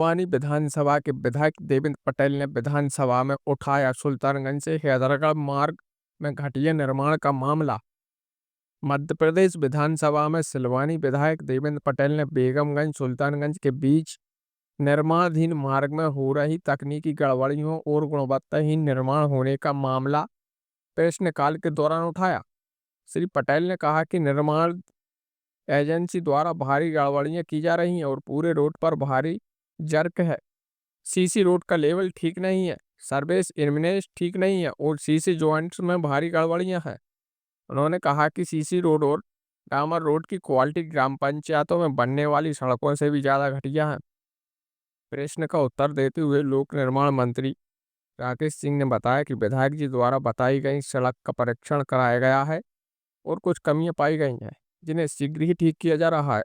वानी विधानसभा के विधायक देवेंद्र पटेल ने विधानसभा में उठाया सुल्तानगंज से हैदरगढ़ मार्ग में घटिया निर्माण का मामला। मध्य प्रदेश विधानसभा में सिलवानी विधायक देवेंद्र पटेल ने बेगमगंज सुल्तानगंज के बीच निर्माणाधीन मार्ग में हो रही तकनीकी गड़बड़ियों और गुणवत्ताहीन निर्माण होने का मामला प्रश्नकाल के दौरान उठाया। श्री पटेल ने कहा कि निर्माण एजेंसी द्वारा भारी गड़बड़ियां की जा रही हैं और पूरे रोड पर भारी जर्क है। सीसी रोड का लेवल ठीक नहीं है, सर्विस इल्यूमिनेशन ठीक नहीं है और सीसी जॉइंट्स में भारी गड़बड़ियां हैं। उन्होंने कहा कि सीसी रोड और डामर रोड की क्वालिटी ग्राम पंचायतों में बनने वाली सड़कों से भी ज़्यादा घटिया है। प्रश्न का उत्तर देते हुए लोक निर्माण मंत्री राकेश सिंह ने बताया कि विधायक जी द्वारा बताई गई सड़क का परीक्षण कराया गया है और कुछ कमियां पाई गई हैं जिन्हें शीघ्र ही ठीक किया जा रहा है।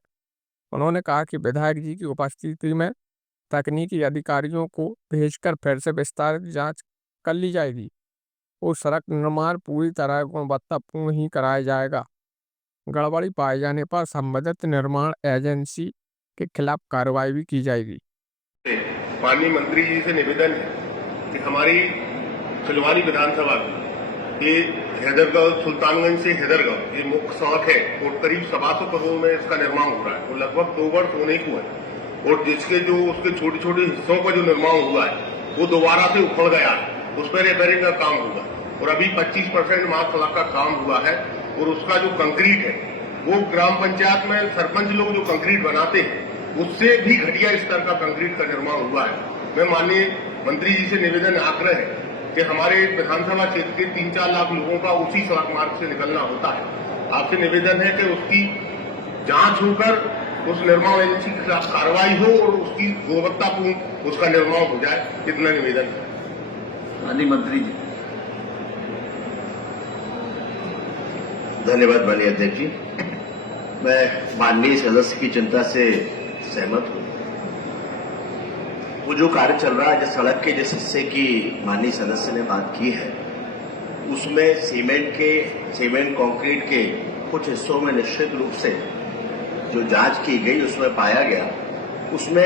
उन्होंने कहा कि विधायक जी की उपस्थिति में तकनीकी अधिकारियों को भेजकर फिर से विस्तारित जांच कर ली जाएगी और सड़क निर्माण पूरी तरह गुणवत्तापूर्ण ही कराया जाएगा। गड़बड़ी पाए जाने पर संबंधित निर्माण एजेंसी के खिलाफ कार्रवाई भी की जाएगी। माननीय मंत्री जी से निवेदन है कि हमारी सिलवानी विधानसभा की ये हैदरगढ़ सुल्तानगंज से हैदरगढ़ ये मुख्य सड़क है और करीब 700 करोड़ में इसका निर्माण हो रहा है और लगभग 2 वर्ष होने को है और जिसके जो उसके छोटे छोटे हिस्सों का जो निर्माण हुआ है वो दोबारा से उखड़ गया है, उस पर रिपेयरिंग का काम होगा और अभी 25% मात्र सड़क का काम हुआ है और उसका जो कंक्रीट है वो ग्राम पंचायत में सरपंच लोग जो कंक्रीट बनाते हैं उससे भी घटिया स्तर का कंक्रीट का निर्माण हुआ है। मैं माननीय मंत्री जी से निवेदन आग्रह है कि हमारे विधानसभा क्षेत्र के 3-4 लाख लोगों का उसी सड़क मार्ग से निकलना होता है। आपसे निवेदन है कि उसकी जांच होकर उस निर्माण एजेंसी के खिलाफ कार्रवाई हो और उसकी गुणवत्तापूर्ण उसका निर्माण हो जाए, इतना निवेदन है। माननीय मंत्री जी। धन्यवाद माननीय अध्यक्ष जी। मैं माननीय सदस्य की चिंता से सहमत हूं। वो जो कार्य चल रहा है, जिस सड़क के जिस हिस्से की माननीय सदस्य ने बात की है, उसमें सीमेंट कंक्रीट के कुछ हिस्सों में निश्चित रूप से जो जांच की गई उसमें पाया गया, उसमें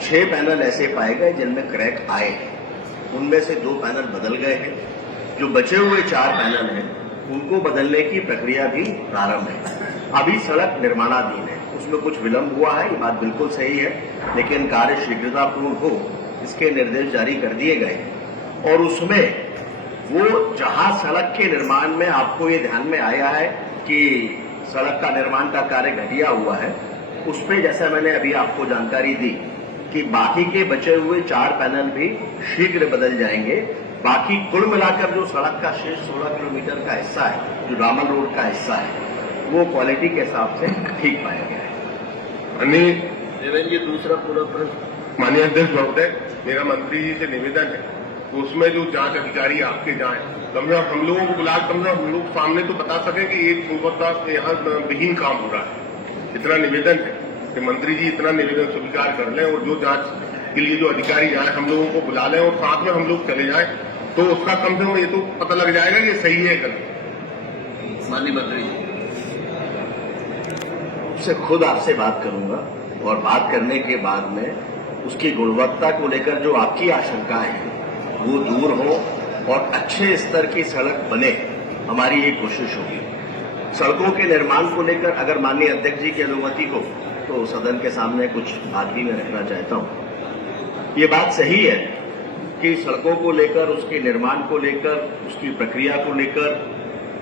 6 पैनल ऐसे पाए गए जिनमें क्रैक आए हैं। उनमें से 2 पैनल बदल गए हैं। जो बचे हुए 4 पैनल हैं उनको बदलने की प्रक्रिया भी प्रारंभ है। अभी सड़क निर्माणाधीन है, उसमें कुछ विलंब हुआ है, ये बात बिल्कुल सही है, लेकिन कार्य शीघ्रतापूर्ण हो इसके निर्देश जारी कर दिए गए हैं। और उसमें वो जहां सड़क के निर्माण में आपको ये ध्यान में आया है कि सड़क का निर्माण का कार्य घटिया हुआ है, उस पर जैसा मैंने अभी आपको जानकारी दी कि बाकी के बचे हुए 4 पैनल भी शीघ्र बदल जाएंगे। बाकी कुल मिलाकर जो सड़क का शेष 16 किलोमीटर का हिस्सा है, जो डामर रोड का हिस्सा है, वो क्वालिटी के हिसाब से ठीक पाया गया है। माननीय देवेंद्र जी, दूसरा पूरा प्रश्न। माननीय अध्यक्ष महोदय, मेरा मंत्री जी से निवेदन है तो उसमें जो जांच अधिकारी आपके जाएं, कम से कम हम लोगों को बुला कम से कम हम लोग सामने तो बता सकें कि एक गुणवत्ता से यहाँ विहीन काम हो रहा है। इतना निवेदन है कि मंत्री जी इतना निवेदन स्वीकार कर लें और जो जांच के लिए जो अधिकारी जाए हम लोगों को बुला लें और साथ में हम लोग चले जाएं, तो उसका कम से कम ये तो पता लग जाएगा कि सही है गलत। माननीय मंत्री जी, उससे खुद आपसे बात करूंगा और बात करने के बाद में उसकी गुणवत्ता को लेकर जो आपकी आशंकाएं हैं वो दूर हो और अच्छे स्तर की सड़क बने, हमारी ये कोशिश होगी। सड़कों के निर्माण को लेकर अगर माननीय अध्यक्ष जी की अनुमति हो तो सदन के सामने कुछ बात भी मैं रखना चाहता हूं। ये बात सही है कि सड़कों को लेकर, उसके निर्माण को लेकर, उसकी प्रक्रिया को लेकर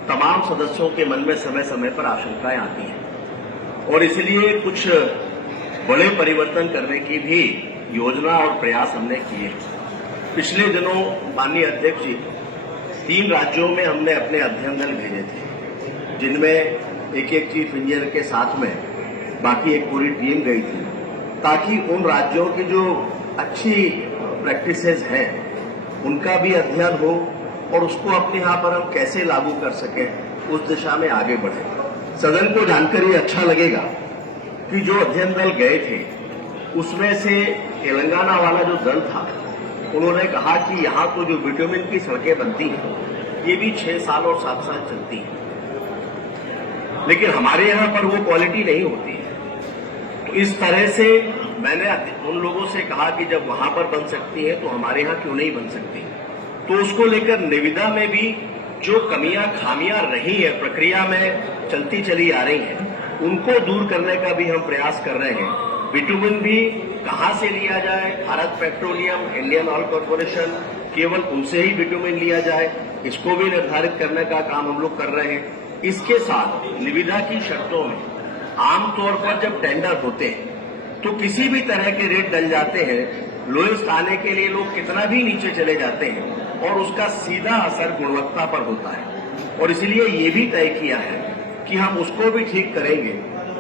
तमाम सदस्यों के मन में समय समय पर आशंकाएं आती हैं और इसलिए कुछ बड़े परिवर्तन करने की भी योजना और प्रयास हमने किए। पिछले दिनों माननीय अध्यक्ष जी 3 राज्यों में हमने अपने अध्ययन दल भेजे थे, जिनमें एक चीफ इंजीनियर के साथ में बाकी एक पूरी टीम गई थी, ताकि उन राज्यों की जो अच्छी प्रैक्टिसेस हैं उनका भी अध्ययन हो और उसको अपने यहाँ पर हम कैसे लागू कर सकें, उस दिशा में आगे बढ़े। सदन को जानकर ये अच्छा लगेगा कि जो अध्ययन दल गए थे उसमें से तेलंगाना वाला जो दल था, उन्होंने कहा कि यहाँ तो जो बिटुमिन की सड़कें बनती हैं ये भी 6 साल और 7 साल चलती हैं, लेकिन हमारे यहाँ पर वो क्वालिटी नहीं होती है। तो इस तरह से मैंने उन लोगों से कहा कि जब वहां पर बन सकती है तो हमारे यहाँ क्यों नहीं बन सकती। तो उसको लेकर निविदा में भी जो कमियां खामियां रही है, प्रक्रिया में चलती चली आ रही हैं, उनको दूर करने का भी हम प्रयास कर रहे हैं। बिटुमिन भी कहां से लिया जाए, Bharat petroleum, Indian oil corporation, केवल उनसे ही बिटुमिन लिया जाए, इसको भी निर्धारित करने का काम हम लोग कर रहे हैं। इसके साथ निविदा की शर्तों में आमतौर पर जब टेंडर होते हैं तो किसी भी तरह के रेट डल जाते हैं, लोएस्ट आने के लिए लोग कितना भी नीचे चले जाते हैं और उसका सीधा असर गुणवत्ता पर होता है। और इसलिए ये भी तय किया है कि हम उसको भी ठीक करेंगे।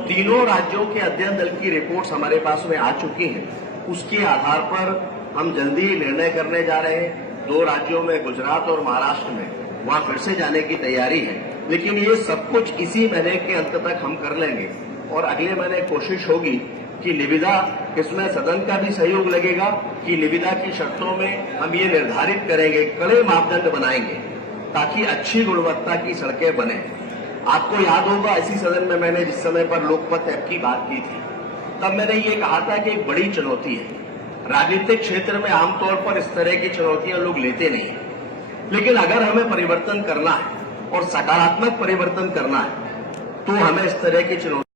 तीनों राज्यों के अध्ययन दल की रिपोर्ट्स हमारे पास में आ चुकी हैं, उसके आधार पर हम जल्दी ही निर्णय करने जा रहे हैं। 2 राज्यों में, गुजरात और महाराष्ट्र में, वहां फिर से जाने की तैयारी है। लेकिन ये सब कुछ इसी महीने के अंत तक हम कर लेंगे और अगले महीने कोशिश होगी कि निविदा, इसमें सदन का भी सहयोग लगेगा कि निविदा की शर्तों में हम ये निर्धारित करेंगे, कड़े मापदंड बनाएंगे ताकि अच्छी गुणवत्ता की सड़कें बने। आपको याद होगा, इसी सदन में मैंने जिस समय पर लोकमत ऐप की बात की थी, तब मैंने ये कहा था कि एक बड़ी चुनौती है। राजनीतिक क्षेत्र में आमतौर पर इस तरह की चुनौतियां लोग लेते नहीं है, लेकिन अगर हमें परिवर्तन करना है और सकारात्मक परिवर्तन करना है तो हमें इस तरह की चुनौती